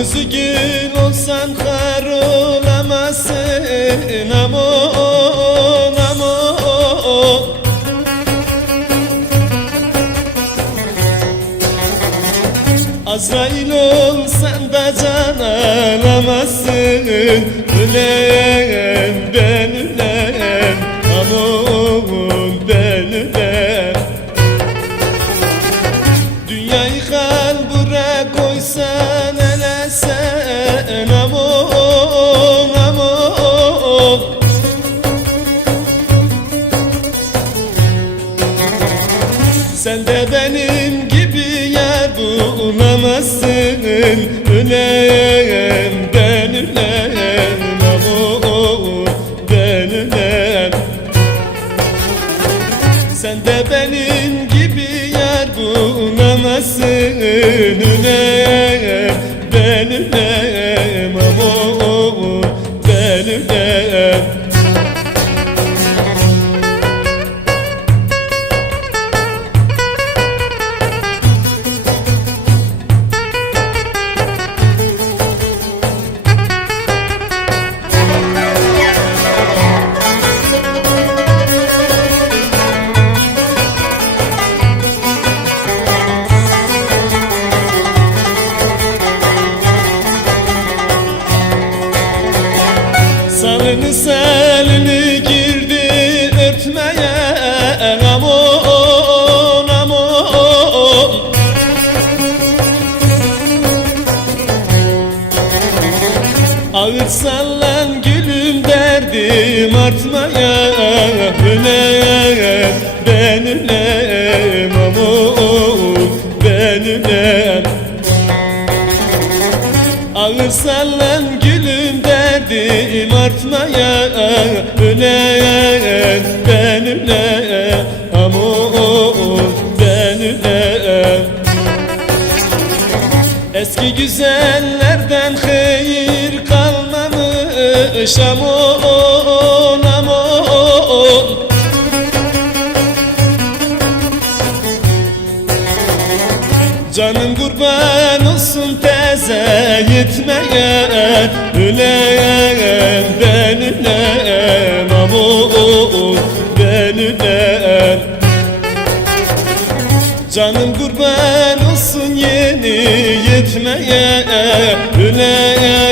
Yüzü gül olsan kar olamazsın aman aman. Azrail olsan da can alamazsın. Ölem ben ölem aman ben ölem. Dünyayı kalbura koysan hele sen aman aman. Sen de benim gibi yar bulamazsın. Ölem ben ölem aman ben ölem. Sen de benim gibi yar bulamazsın. Ölem ben ölem aman ben ölem. Salını salını girdi örtmeye aman aman. Ağır sallan gülüm derdim artmaya. Ölem ben ölem aman ben ölem. Ağır sallan gülüm derdim artmaya. Ölem ben ölem aman ben ölem. Eski güzellerden hayır kalmamış aman aman. Canım kurban olsun teze gitmeye. Ölem ben ölem aman ben ölem. Canım kurban olsun yeni yetmeye. Ölem